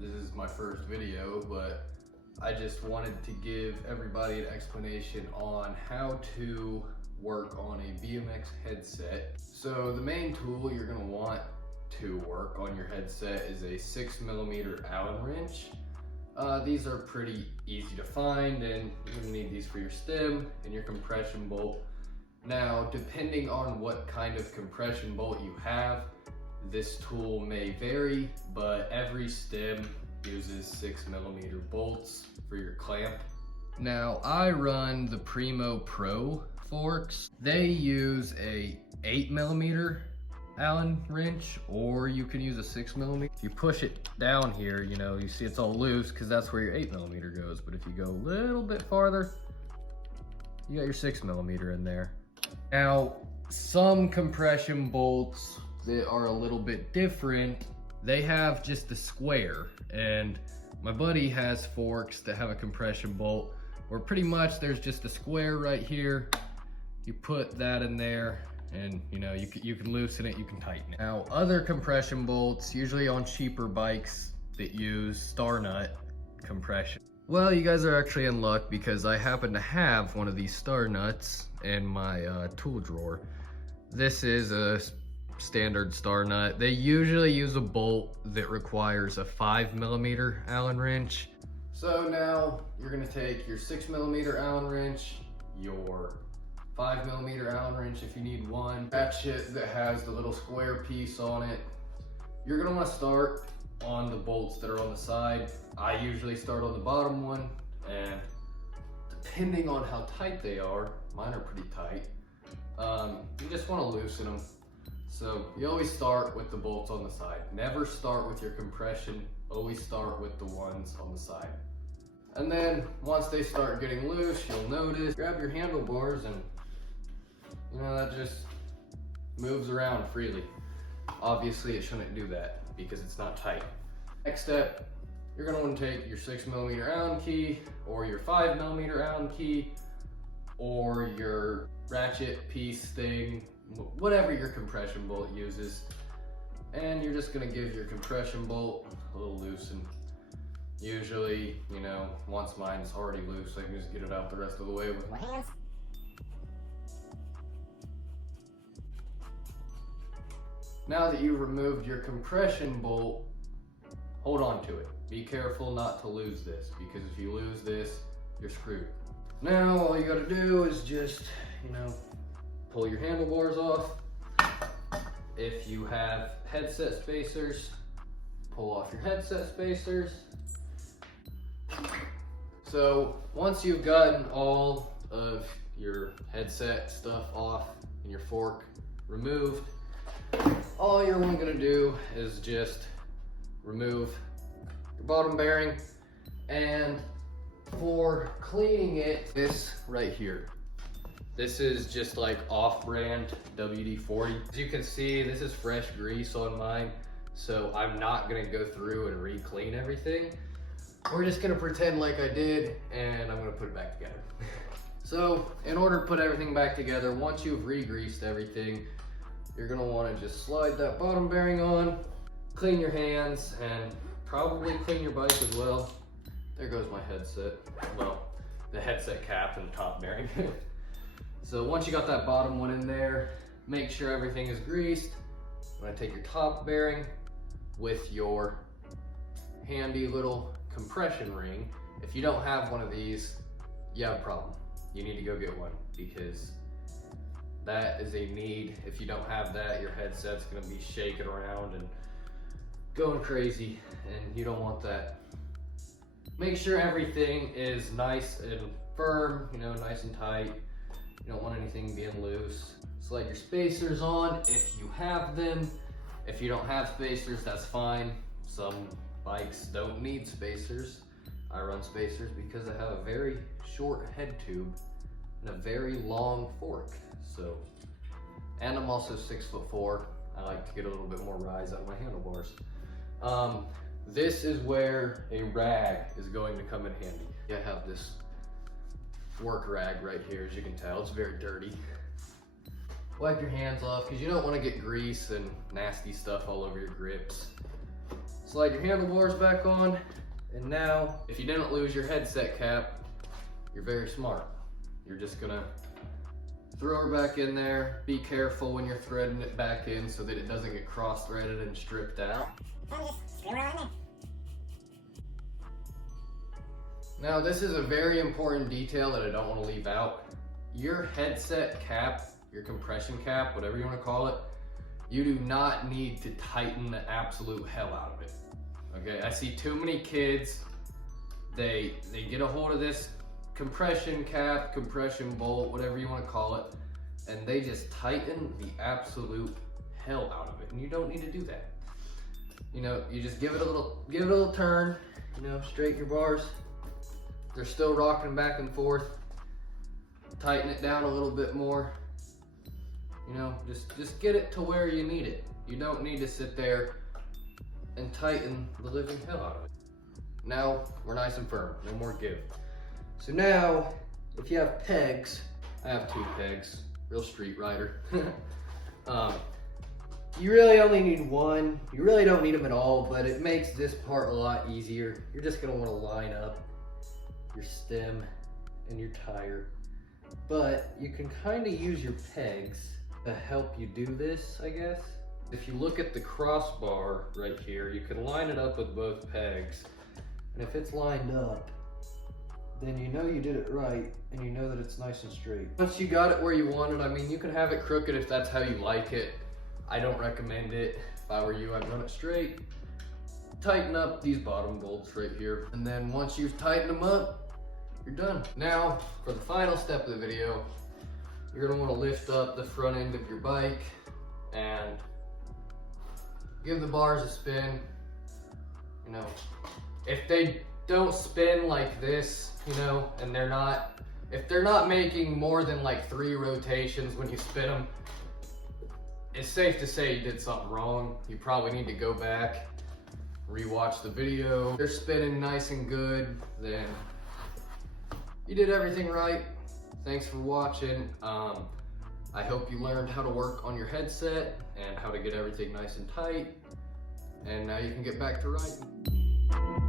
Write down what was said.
This is my first video, but I just wanted to give everybody an explanation on how to work on a BMX headset. So the main tool you're gonna want to work on your headset is a 6mm Allen wrench. These are pretty easy to find, and you're gonna need these for your stem and your compression bolt. Now, depending on what kind of compression bolt you have, this tool may vary, but every stem uses 6mm bolts for your clamp. Now, I run the Primo Pro forks. They use a 8mm Allen wrench, or you can use a 6mm. If you push it down here, you see it's all loose because that's where your 8mm goes. But if you go a little bit farther, you got your 6mm in there. Now, some compression bolts that are a little bit different, they have just a square, and my buddy has forks that have a compression bolt where pretty much there's just a square right here. You put that in there, and you can loosen it, you can tighten it. Now, other compression bolts, usually on cheaper bikes that use star nut compression. Well, you guys are actually in luck because I happen to have one of these star nuts in my tool drawer. This is a standard star nut. They usually use a bolt that requires a 5mm Allen wrench. So now you're gonna take your 6mm Allen wrench, your 5mm Allen wrench if you need one, ratchet that has the little square piece on it. You're gonna wanna start on the bolts that are on the side. I usually start on the bottom one, and depending on how tight they are, mine are pretty tight, you just wanna loosen them. So you always start with the bolts on the side. Never start with your compression, always start with the ones on the side. And then once they start getting loose, you'll notice, grab your handlebars and that just moves around freely. Obviously it shouldn't do that because it's not tight. Next step, you're gonna wanna take your 6mm Allen key or your 5mm Allen key or your ratchet piece thing, whatever your compression bolt uses, and you're just gonna give your compression bolt a little loosen. Usually, once mine's already loose, I can just get it out the rest of the way with my hands. Now that you've removed your compression bolt, hold on to it. Be careful not to lose this, because if you lose this, you're screwed. Now all you gotta do is just, pull your handlebars off. If you have headset spacers, pull off your headset spacers. So once you've gotten all of your headset stuff off and your fork removed, all you're only gonna do is just remove your bottom bearing, and for cleaning it, this right here. This is just like off-brand WD-40. As you can see, this is fresh grease on mine, so I'm not gonna go through and re-clean everything. We're just gonna pretend like I did, and I'm gonna put it back together. So in order to put everything back together, once you've re-greased everything, you're gonna wanna just slide that bottom bearing on, clean your hands, and probably clean your bike as well. There goes my headset. Well, the headset cap and the top bearing. So once you got that bottom one in there, make sure everything is greased. You wanna take your top bearing with your handy little compression ring. If you don't have one of these, you have a problem. You need to go get one, because that is a need. If you don't have that, your headset's gonna be shaking around and going crazy, and you don't want that. Make sure everything is nice and firm, nice and tight. You don't want anything being loose. Slide your spacers on if you have them. If you don't have spacers, that's fine. Some bikes don't need spacers. I run spacers because I have a very short head tube and a very long fork. And I'm also 6'4". I like to get a little bit more rise out of my handlebars. This is where a rag is going to come in handy. I have this work rag right here, as you can tell. It's very dirty. Wipe your hands off because you don't want to get grease and nasty stuff all over your grips. Slide your handlebars back on, and now, if you didn't lose your headset cap, you're very smart. You're just gonna throw her back in there. Be careful when you're threading it back in so that it doesn't get cross-threaded and stripped out. Now, this is a very important detail that I don't want to leave out. Your headset cap, your compression cap, whatever you want to call it, you do not need to tighten the absolute hell out of it. Okay, I see too many kids, they get a hold of this compression cap, compression bolt, whatever you want to call it, and they just tighten the absolute hell out of it, and you don't need to do that. You know, you just give it a little turn, you know, straighten your bars. They're still rocking back and forth. Tighten it down a little bit more. You know, just get it to where you need it. You don't need to sit there and tighten the living hell out of it. Now, we're nice and firm, no more give. So now, if you have pegs, I have 2 pegs, real street rider. You really only need 1. You really don't need them at all, but it makes this part a lot easier. You're just gonna wanna line up your stem and your tire. But you can kinda use your pegs to help you do this, I guess. If you look at the crossbar right here, you can line it up with both pegs. And if it's lined up, then you know you did it right, and you know that it's nice and straight. Once you got it where you want it, I mean, you can have it crooked if that's how you like it. I don't recommend it. If I were you, I'd run it straight. Tighten up these bottom bolts right here. And then once you've tightened them up, you're done. Now, for the final step of the video, you're gonna wanna lift up the front end of your bike and give the bars a spin. You know, if they don't spin like this, you know, and if they're not making more than like 3 rotations when you spin them, it's safe to say you did something wrong. You probably need to go back, rewatch the video. If they're spinning nice and good, then you did everything right. Thanks for watching. I hope you learned how to work on your headset and how to get everything nice and tight. And now you can get back to riding.